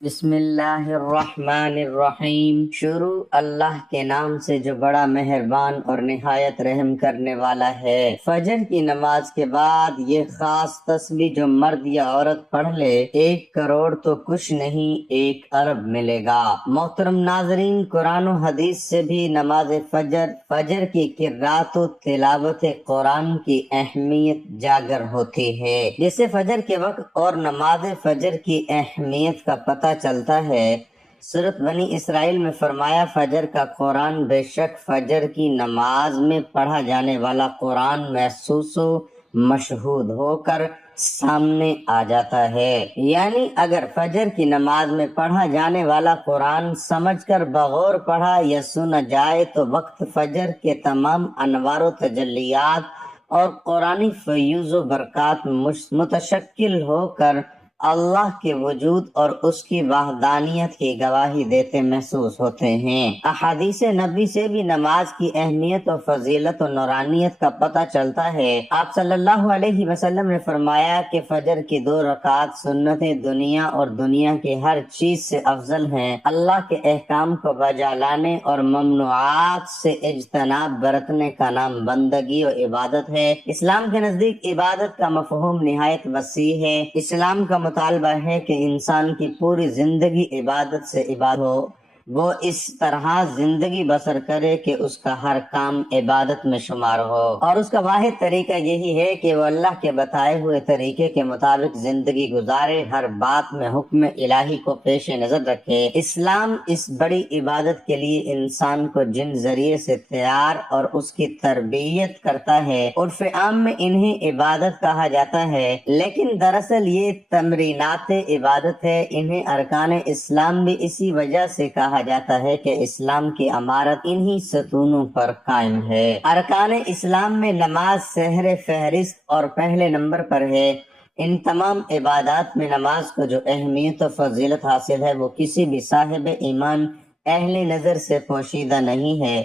بسم اللہ الرحمن الرحیم۔ شروع اللہ کے نام سے جو بڑا مہربان اور نہایت رحم کرنے والا ہے۔ فجر کی نماز کے بعد یہ خاص تسبیح جو مرد یا عورت پڑھ لے 1 کروڑ تو کچھ نہیں 1 ارب ملے گا۔ محترم ناظرین، قرآن و حدیث سے بھی نماز فجر کی قرات و تلاوت قرآن کی اہمیت جاگر ہوتی ہے، جس سے فجر کے وقت اور نماز فجر کی اہمیت کا پتہ چلتا ہے۔ سورۃ بنی اسرائیل میں فرمایا، فجر کا قرآن، بے شک فجر کی نماز میں پڑھا جانے والا قرآن محسوس و مشہود ہو کر سامنے آ جاتا ہے۔ یعنی اگر فجر کی نماز میں پڑھا جانے والا قرآن سمجھ کر بغور پڑھا یا سنا جائے تو وقت فجر کے تمام انوار و تجلیات اور قرآنی فیوز و برکات متشکل ہو کر اللہ کے وجود اور اس کی وحدانیت کی گواہی دیتے محسوس ہوتے ہیں۔ احادیث نبی سے بھی نماز کی اہمیت و فضیلت و نورانیت کا پتہ چلتا ہے۔ آپ صلی اللہ علیہ وسلم نے فرمایا کہ فجر کی 2 رکعات سنتیں دنیا اور دنیا کی ہر چیز سے افضل ہیں۔ اللہ کے احکام کو بجا لانے اور ممنوعات سے اجتناب برتنے کا نام بندگی و عبادت ہے۔ اسلام کے نزدیک عبادت کا مفہوم نہایت وسیع ہے۔ اسلام کا مطالبہ ہے کہ انسان کی پوری زندگی عبادت سے عبادت ہو، وہ اس طرح زندگی بسر کرے کہ اس کا ہر کام عبادت میں شمار ہو، اور اس کا واحد طریقہ یہی ہے کہ وہ اللہ کے بتائے ہوئے طریقے کے مطابق زندگی گزارے، ہر بات میں حکم الہی کو پیش نظر رکھے۔ اسلام اس بڑی عبادت کے لیے انسان کو جن ذریعے سے تیار اور اس کی تربیت کرتا ہے، عرف عام میں انہیں عبادت کہا جاتا ہے، لیکن دراصل یہ تمرینات عبادت ہے۔ انہیں ارکان اسلام بھی اسی وجہ سے کہا جاتا ہے کہ اسلام کی عمارت انہی ستونوں پر قائم ہے۔ ارکان اسلام میں نماز سہر فہرست اور پہلے نمبر پر ہے۔ ان تمام عبادات میں نماز کو جو اہمیت و فضیلت حاصل ہے وہ کسی بھی صاحب ایمان اہل نظر سے پوشیدہ نہیں ہے۔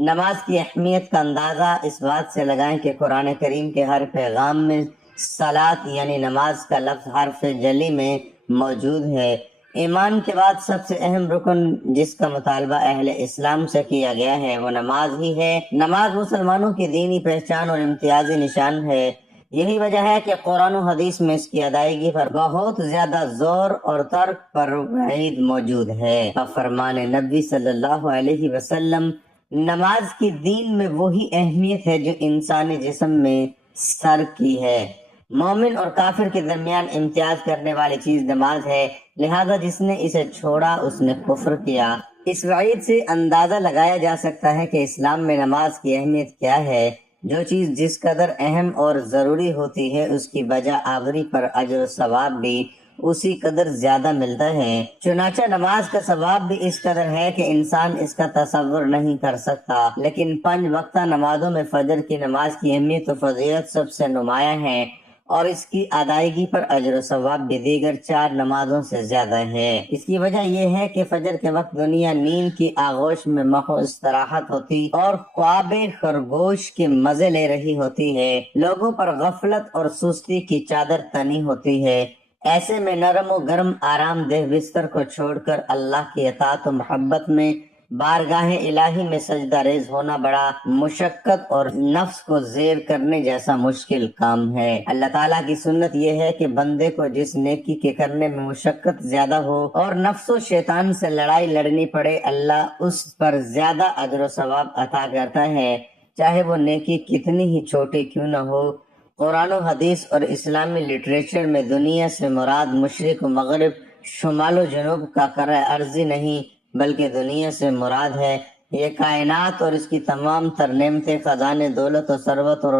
نماز کی اہمیت کا اندازہ اس بات سے لگائیں کہ قرآن کریم کے ہر پیغام میں صلاۃ یعنی نماز کا لفظ حرف جلی میں موجود ہے۔ ایمان کے بعد سب سے اہم رکن جس کا مطالبہ اہل اسلام سے کیا گیا ہے وہ نماز ہی ہے۔ نماز مسلمانوں کی دینی پہچان اور امتیازی نشان ہے۔ یہی وجہ ہے کہ قرآن و حدیث میں اس کی ادائیگی پر بہت زیادہ زور اور ترک پر وعید موجود ہے۔ فرمان نبی صلی اللہ علیہ وسلم، نماز کی دین میں وہی اہمیت ہے جو انسانی جسم میں سر کی ہے۔ مومن اور کافر کے درمیان امتیاز کرنے والی چیز نماز ہے، لہذا جس نے اسے چھوڑا اس نے کفر کیا۔ اس وعید سے اندازہ لگایا جا سکتا ہے کہ اسلام میں نماز کی اہمیت کیا ہے۔ جو چیز جس قدر اہم اور ضروری ہوتی ہے اس کی بجا آوری پر اجر و ثواب بھی اسی قدر زیادہ ملتا ہے۔ چنانچہ نماز کا ثواب بھی اس قدر ہے کہ انسان اس کا تصور نہیں کر سکتا، لیکن 5 وقتہ نمازوں میں فجر کی نماز کی اہمیت و فضیلت سب سے نمایاں ہے، اور اس کی ادائیگی پر اجر و ثواب بھی دیگر 4 نمازوں سے زیادہ ہے۔ اس کی وجہ یہ ہے کہ فجر کے وقت دنیا نیند کی آغوش میں محو استراحت ہوتی اور خواب خرگوش کے مزے لے رہی ہوتی ہے۔ لوگوں پر غفلت اور سستی کی چادر تنی ہوتی ہے۔ ایسے میں نرم و گرم آرام دہ بستر کو چھوڑ کر اللہ کی اطاعت و محبت میں بارگاہ الہی میں سجدہ ریز ہونا بڑا مشقت اور نفس کو زیر کرنے جیسا مشکل کام ہے۔ اللہ تعالیٰ کی سنت یہ ہے کہ بندے کو جس نیکی کے کرنے میں مشقت زیادہ ہو اور نفس و شیطان سے لڑائی لڑنی پڑے، اللہ اس پر زیادہ اجر و ثواب عطا کرتا ہے، چاہے وہ نیکی کتنی ہی چھوٹی کیوں نہ ہو۔ قرآن و حدیث اور اسلامی لٹریچر میں دنیا سے مراد مشرق و مغرب، شمال و جنوب کا کرۂ ارضی نہیں بلکہ دنیا سے مراد ہے یہ کائنات اور اس کی تمام تر نعمتیں، خزانے دولت و ثروت اور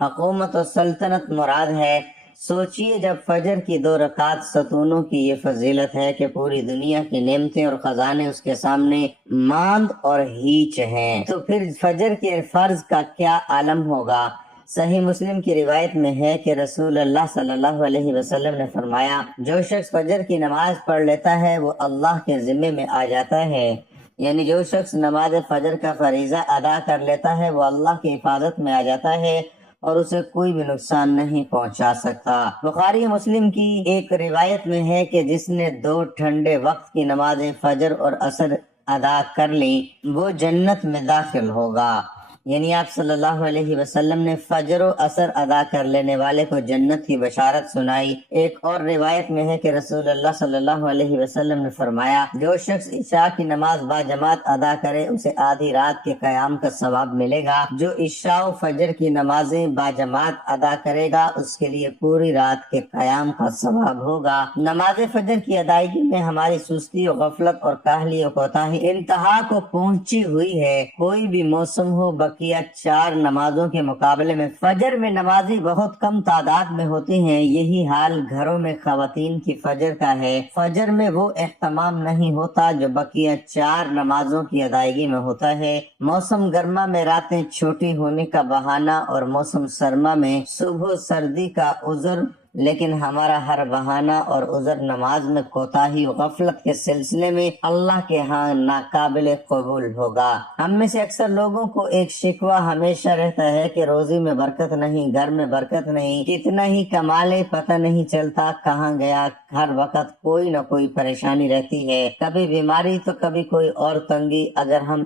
حکومت و سلطنت مراد ہے۔ سوچئے جب فجر کی 2 رکعات ستونوں کی یہ فضیلت ہے کہ پوری دنیا کی نعمتیں اور خزانے اس کے سامنے ماند اور ہیچ ہیں، تو پھر فجر کے فرض کا کیا عالم ہوگا۔ صحیح مسلم کی روایت میں ہے کہ رسول اللہ صلی اللہ علیہ وسلم نے فرمایا، جو شخص فجر کی نماز پڑھ لیتا ہے وہ اللہ کے ذمے میں آ جاتا ہے، یعنی جو شخص نماز فجر کا فریضہ ادا کر لیتا ہے وہ اللہ کی حفاظت میں آ جاتا ہے اور اسے کوئی بھی نقصان نہیں پہنچا سکتا۔ بخاری مسلم کی ایک روایت میں ہے کہ جس نے 2 ٹھنڈے وقت کی نمازیں فجر اور عصر ادا کر لی وہ جنت میں داخل ہوگا۔ یعنی آپ صلی اللہ علیہ وسلم نے فجر و عصر ادا کر لینے والے کو جنت کی بشارت سنائی۔ ایک اور روایت میں ہے کہ رسول اللہ صلی اللہ علیہ وسلم نے فرمایا، جو شخص عشاء کی نماز باجماعت ادا کرے اسے آدھی رات کے قیام کا ثواب ملے گا، جو عشاء و فجر کی نمازیں باجماعت ادا کرے گا اس کے لیے پوری رات کے قیام کا ثواب ہوگا۔ نماز فجر کی ادائیگی میں ہماری سستی و غفلت اور کاہلی و کوتاہی انتہا کو پہنچی ہوئی ہے۔ کوئی بھی موسم ہو، بقیہ 4 نمازوں کے مقابلے میں فجر میں نمازی بہت کم تعداد میں ہوتے ہیں۔ یہی حال گھروں میں خواتین کی فجر کا ہے۔ فجر میں وہ اہتمام نہیں ہوتا جو بقیہ 4 نمازوں کی ادائیگی میں ہوتا ہے۔ موسم گرما میں راتیں چھوٹی ہونے کا بہانہ اور موسم سرما میں صبح سردی کا عذر، لیکن ہمارا ہر بہانہ اور عذر نماز میں کوتاہی و غفلت کے سلسلے میں اللہ کے ہاں ناقابل قبول ہوگا۔ ہم میں سے اکثر لوگوں کو ایک شکوہ ہمیشہ رہتا ہے کہ روزی میں برکت نہیں، گھر میں برکت نہیں، کتنا ہی کما لے پتہ نہیں چلتا کہاں گیا۔ ہر وقت کوئی نہ کوئی پریشانی رہتی ہے، کبھی بیماری تو کبھی کوئی اور تنگی۔ اگر ہم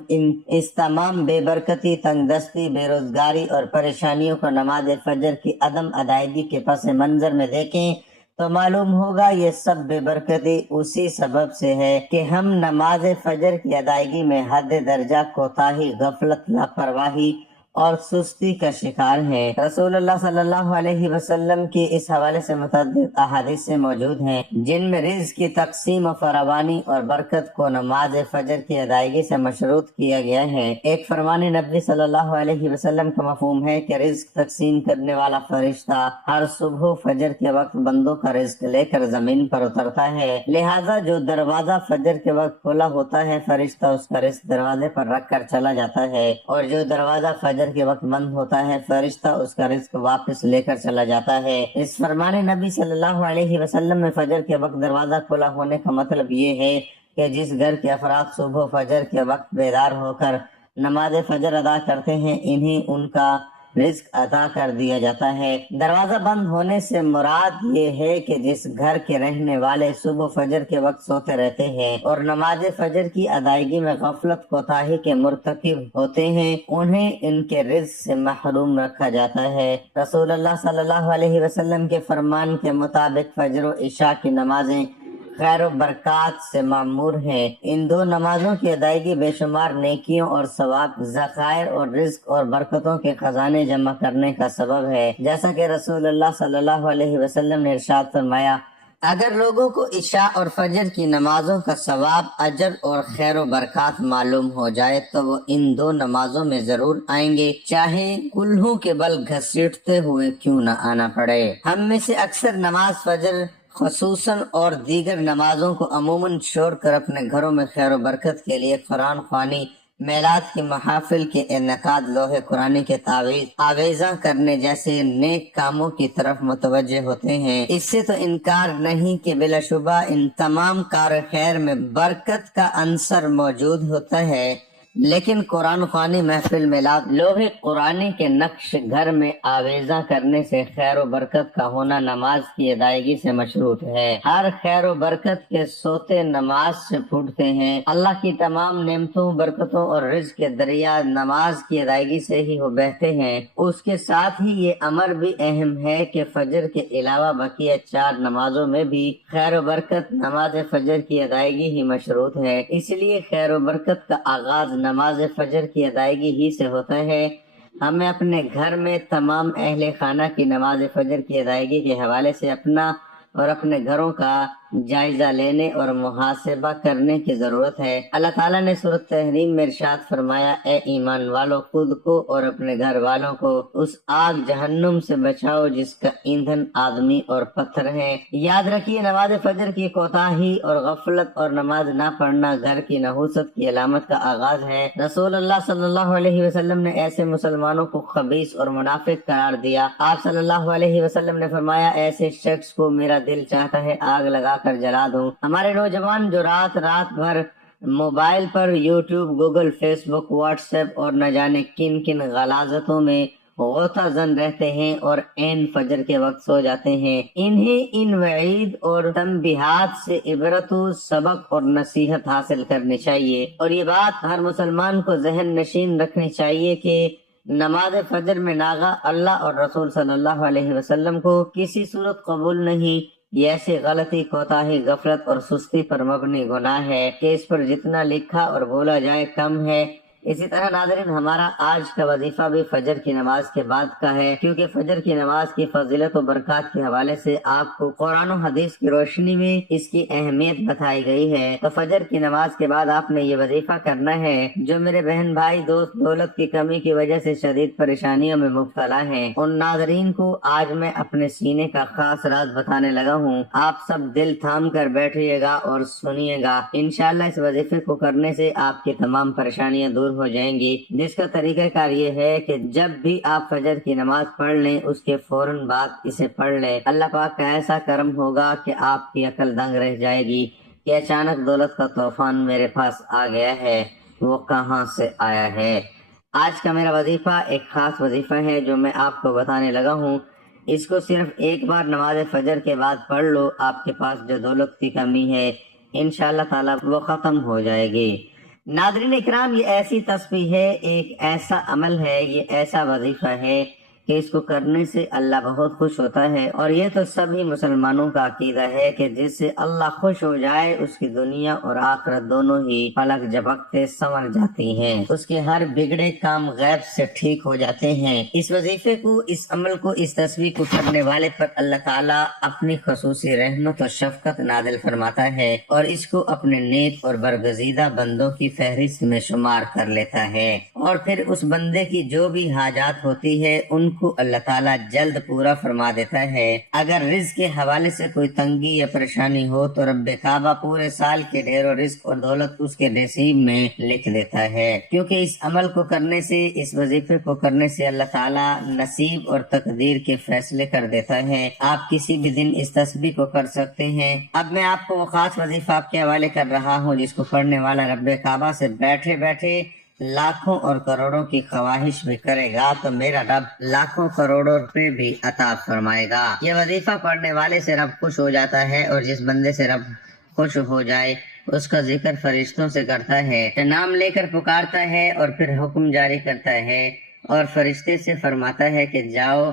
اس تمام بے برکتی، تنگ دستی، بے روزگاری اور پریشانیوں کو نماز فجر کی عدم ادائیگی کے پس منظر میں دیکھیں تو معلوم ہوگا یہ سب بے برکتی اسی سبب سے ہے کہ ہم نماز فجر کی ادائیگی میں حد درجہ کوتاہی، غفلت، لاپرواہی اور سستی کا شکار ہیں۔ رسول اللہ صلی اللہ علیہ وسلم کی اس حوالے سے متعدد احادیث سے موجود ہیں جن میں رزق کی تقسیم و فراوانی اور برکت کو نماز فجر کی ادائیگی سے مشروط کیا گیا ہے۔ ایک فرمان نبی صلی اللہ علیہ وسلم کا مفہوم ہے کہ رزق تقسیم کرنے والا فرشتہ ہر صبح فجر کے وقت بندوں کا رزق لے کر زمین پر اترتا ہے، لہذا جو دروازہ فجر کے وقت کھلا ہوتا ہے فرشتہ اس کا رزق دروازے پر رکھ کر چلا جاتا ہے، اور جو دروازہ فجر کے وقت بند ہوتا ہے فرشتہ اس کا رزق واپس لے کر چلا جاتا ہے۔ اس فرمان نبی صلی اللہ علیہ وسلم میں فجر کے وقت دروازہ کھلا ہونے کا مطلب یہ ہے کہ جس گھر کے افراد صبح فجر کے وقت بیدار ہو کر نماز فجر ادا کرتے ہیں انہیں ان کا رزق عطا کر دیا جاتا ہے۔ دروازہ بند ہونے سے مراد یہ ہے کہ جس گھر کے رہنے والے صبح فجر کے وقت سوتے رہتے ہیں اور نماز فجر کی ادائیگی میں غفلت کوتاہی کے مرتکب ہوتے ہیں انہیں ان کے رزق سے محروم رکھا جاتا ہے۔ رسول اللہ صلی اللہ علیہ وسلم کے فرمان کے مطابق فجر و عشاء کی نمازیں خیر و برکات سے معمور ہیں۔ ان 2 نمازوں کی ادائیگی بے شمار نیکیوں اور ثواب، ذخائر اور رزق اور برکتوں کے خزانے جمع کرنے کا سبب ہے، جیسا کہ رسول اللہ صلی اللہ علیہ وسلم نے ارشاد فرمایا، اگر لوگوں کو عشاء اور فجر کی نمازوں کا ثواب، اجر اور خیر و برکات معلوم ہو جائے تو وہ ان 2 نمازوں میں ضرور آئیں گے، چاہے کلہوں کے بل گھسیٹتے ہوئے کیوں نہ آنا پڑے۔ ہم میں سے اکثر نماز فجر خصوصاً اور دیگر نمازوں کو عموماً چھوڑ کر اپنے گھروں میں خیر و برکت کے لیے قرآن خوانی، میلاد کی محافل کے انعقاد، لوح قرآن کے آویزاں کرنے جیسے نیک کاموں کی طرف متوجہ ہوتے ہیں۔ اس سے تو انکار نہیں کہ بلا شبہ ان تمام کار خیر میں برکت کا عنصر موجود ہوتا ہے، لیکن قرآن خوانی، محفل، میلاد، لوح قرآن کے نقش گھر میں آویزاں کرنے سے خیر و برکت کا ہونا نماز کی ادائیگی سے مشروط ہے۔ ہر خیر و برکت کے سوتے نماز سے پھوٹتے ہیں۔ اللہ کی تمام نعمتوں، برکتوں اور رزق کے دریا نماز کی ادائیگی سے ہی ہو بہتے ہیں۔ اس کے ساتھ ہی یہ امر بھی اہم ہے کہ فجر کے علاوہ بقیہ 4 نمازوں میں بھی خیر و برکت نماز فجر کی ادائیگی ہی مشروط ہے۔ اس لیے خیر و برکت کا آغاز نماز فجر کی ادائیگی ہی سے ہوتا ہے۔ ہمیں اپنے گھر میں تمام اہل خانہ کی نماز فجر کی ادائیگی کے حوالے سے اپنا اور اپنے گھروں کا جائزہ لینے اور محاسبہ کرنے کی ضرورت ہے۔ اللہ تعالیٰ نے سورۃ تحریم میں ارشاد فرمایا، اے ایمان والو، خود کو اور اپنے گھر والوں کو اس آگ جہنم سے بچاؤ جس کا ایندھن آدمی اور پتھر ہے۔ یاد رکھیے، نماز فجر کی کوتاہی اور غفلت اور نماز نہ پڑھنا گھر کی نحوست کی علامت کا آغاز ہے۔ رسول اللہ صلی اللہ علیہ وسلم نے ایسے مسلمانوں کو خبیث اور منافق قرار دیا۔ آپ صلی اللہ علیہ وسلم نے فرمایا، ایسے شخص کو میرا دل چاہتا ہے آگ لگا کر جلا دوں۔ ہمارے نوجوان جو رات بھر موبائل پر یوٹیوب، گوگل، فیس بک، واٹس ایپ اور نہ جانے کن غلاظتوں میں غوطہ زن رہتے ہیں اور عین فجر کے وقت سو جاتے ہیں، انہیں ان وعید اور تنبیہات سے عبرت و سبق اور نصیحت حاصل کرنی چاہیے، اور یہ بات ہر مسلمان کو ذہن نشین رکھنی چاہیے کہ نماز فجر میں ناغہ اللہ اور رسول صلی اللہ علیہ وسلم کو کسی صورت قبول نہیں۔ یہ ایسی غلطی، کوتاہی، غفلت اور سستی پر مبنی گناہ ہے کہ اس پر جتنا لکھا اور بولا جائے کم ہے۔ اسی طرح ناظرین، ہمارا آج کا وظیفہ بھی فجر کی نماز کے بعد کا ہے، کیونکہ فجر کی نماز کی فضیلت و برکات کے حوالے سے آپ کو قرآن و حدیث کی روشنی میں اس کی اہمیت بتائی گئی ہے۔ تو فجر کی نماز کے بعد آپ نے یہ وظیفہ کرنا ہے۔ جو میرے بہن بھائی دوست دولت کی کمی کی وجہ سے شدید پریشانیوں میں مبتلا ہیں، ان ناظرین کو آج میں اپنے سینے کا خاص راز بتانے لگا ہوں۔ آپ سب دل تھام کر بیٹھیے گا اور سنیے گا۔ انشاءاللہ اس وظیفے کو کرنے سے آپ کی تمام پریشانیاں دور ہو جائیں گی، جس کا طریقہ کار یہ ہے کہ جب بھی آپ فجر کی نماز پڑھ لیں اس کے فوراً بعد اسے پڑھ لیں۔ اللہ پاک کا ایسا کرم ہوگا کہ آپ کی عقل دنگ رہ جائے گی کہ اچانک دولت کا طوفان میرے پاس آ گیا ہے، وہ کہاں سے آیا ہے۔ آج کا میرا وظیفہ ایک خاص وظیفہ ہے جو میں آپ کو بتانے لگا ہوں۔ اس کو صرف ایک بار نماز فجر کے بعد پڑھ لو، آپ کے پاس جو دولت کی کمی ہے انشاءاللہ تعالی وہ ختم ہو جائے گی۔ ناظرین اکرام، یہ ایسی تسبیح ہے، ایک ایسا عمل ہے، یہ ایسا وظیفہ ہے کہ اس کو کرنے سے اللہ بہت خوش ہوتا ہے، اور یہ تو سبھی مسلمانوں کا عقیدہ ہے کہ جس سے اللہ خوش ہو جائے اس کی دنیا اور آخرت دونوں ہی پلک جھپکتے سنور جاتی ہیں، اس کے ہر بگڑے کام غیب سے ٹھیک ہو جاتے ہیں۔ اس وظیفے کو، اس عمل کو، اس تسبیح کو کرنے والے پر اللہ تعالیٰ اپنی خصوصی رحمت اور شفقت نازل فرماتا ہے اور اس کو اپنے نیک اور برگزیدہ بندوں کی فہرست میں شمار کر لیتا ہے، اور پھر اس بندے کی جو بھی حاجات ہوتی ہے ان کو اللہ تعالیٰ جلد پورا فرما دیتا ہے۔ اگر رزق کے حوالے سے کوئی تنگی یا پریشانی ہو تو رب کعبہ پورے سال کے ڈھیر و رزق اور دولت اس کے نصیب میں لکھ دیتا ہے، کیونکہ اس عمل کو کرنے سے، اس وظیفے کو کرنے سے اللہ تعالیٰ نصیب اور تقدیر کے فیصلے کر دیتا ہے۔ آپ کسی بھی دن اس تسبیح کو کر سکتے ہیں۔ اب میں آپ کو وہ خاص وظیفہ آپ کے حوالے کر رہا ہوں جس کو پڑھنے والا رب کعبہ سے بیٹھے بیٹھے لاکھوں اور کروڑوں کی خواہش بھی کرے گا تو میرا رب لاکھوں کروڑوں روپے بھی عطا فرمائے گا۔ یہ وظیفہ پڑھنے والے سے رب خوش ہو جاتا ہے، اور جس بندے سے رب خوش ہو جائے اس کا ذکر فرشتوں سے کرتا ہے، نام لے کر پکارتا ہے اور پھر حکم جاری کرتا ہے اور فرشتے سے فرماتا ہے کہ جاؤ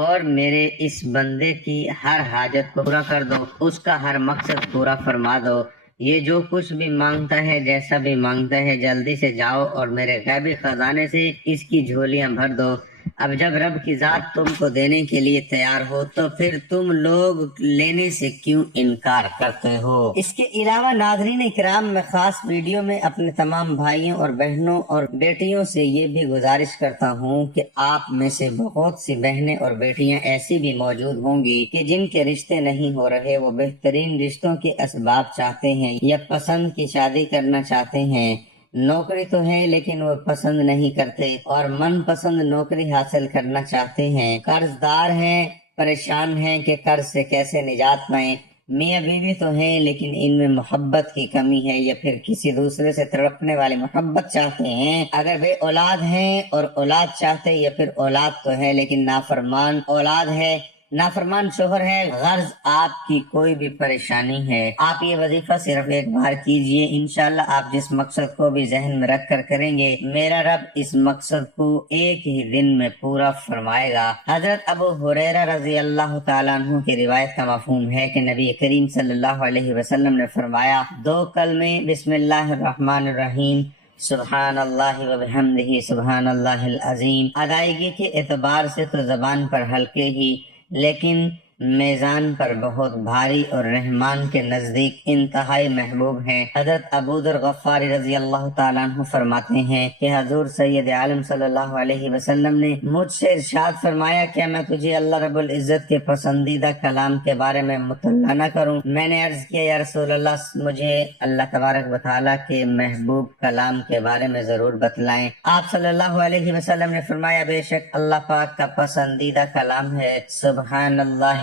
اور میرے اس بندے کی ہر حاجت کو پورا کر دو، اس کا ہر مقصد پورا فرما دو۔ یہ جو کچھ بھی مانگتا ہے، جیسا بھی مانگتا ہے، جلدی سے جاؤ اور میرے غیبی خزانے سے اس کی جھولیاں بھر دو۔ اب جب رب کی ذات تم کو دینے کے لیے تیار ہو تو پھر تم لوگ لینے سے کیوں انکار کرتے ہو؟ اس کے علاوہ ناظرین اکرام، میں خاص ویڈیو میں اپنے تمام بھائیوں اور بہنوں اور بیٹیوں سے یہ بھی گزارش کرتا ہوں کہ آپ میں سے بہت سی بہنیں اور بیٹیاں ایسی بھی موجود ہوں گی کہ جن کے رشتے نہیں ہو رہے، وہ بہترین رشتوں کے اسباب چاہتے ہیں یا پسند کی شادی کرنا چاہتے ہیں۔ نوکری تو ہے لیکن وہ پسند نہیں کرتے اور من پسند نوکری حاصل کرنا چاہتے ہیں، قرض دار ہیں، پریشان ہیں کہ قرض سے کیسے نجات پائیں، میاں بیوی تو ہیں لیکن ان میں محبت کی کمی ہے یا پھر کسی دوسرے سے تڑپنے والی محبت چاہتے ہیں، اگر بے اولاد ہیں اور اولاد چاہتے یا پھر اولاد تو ہے لیکن نافرمان اولاد ہے، نافرمان شوہر ہے، غرض آپ کی کوئی بھی پریشانی ہے، آپ یہ وظیفہ صرف ایک بار کیجئے، انشاءاللہ آپ جس مقصد کو بھی ذہن میں رکھ کر کریں گے میرا رب اس مقصد کو ایک ہی دن میں پورا فرمائے گا۔ حضرت ابو ہریرہ رضی اللہ تعالیٰ عنہ کی روایت کا مفہوم ہے کہ نبی کریم صلی اللہ علیہ وسلم نے فرمایا، 2 کلمے بسم اللہ الرحمن الرحیم سبحان اللہ وبحمدہ سبحان اللہ العظیم ادائیگی کے اعتبار سے تو زبان پر ہلکے ہی لیکن میزان پر بہت بھاری اور رحمان کے نزدیک انتہائی محبوب ہیں۔ حضرت ابو ذر غفاری رضی اللہ تعالیٰ عنہ فرماتے ہیں کہ حضور سید عالم صلی اللہ علیہ وسلم نے مجھ سے ارشاد فرمایا، کیا میں تجھے اللہ رب العزت کے پسندیدہ کلام کے بارے میں مطلع نہ کروں؟ میں نے عرض کیا، یا رسول اللہ، مجھے اللہ تبارک و تعالیٰ کے محبوب کلام کے بارے میں ضرور بتلائیں۔ آپ صلی اللہ علیہ وسلم نے فرمایا، بے شک اللہ پاک کا پسندیدہ کلام ہے سبحان اللہ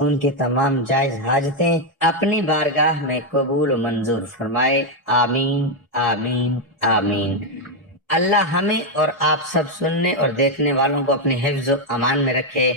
ان کی تمام جائز حاجتیں اپنی بارگاہ میں قبول و منظور فرمائے۔ آمین آمین آمین۔ اللہ ہمیں اور آپ سب سننے اور دیکھنے والوں کو اپنے حفظ و امان میں رکھے۔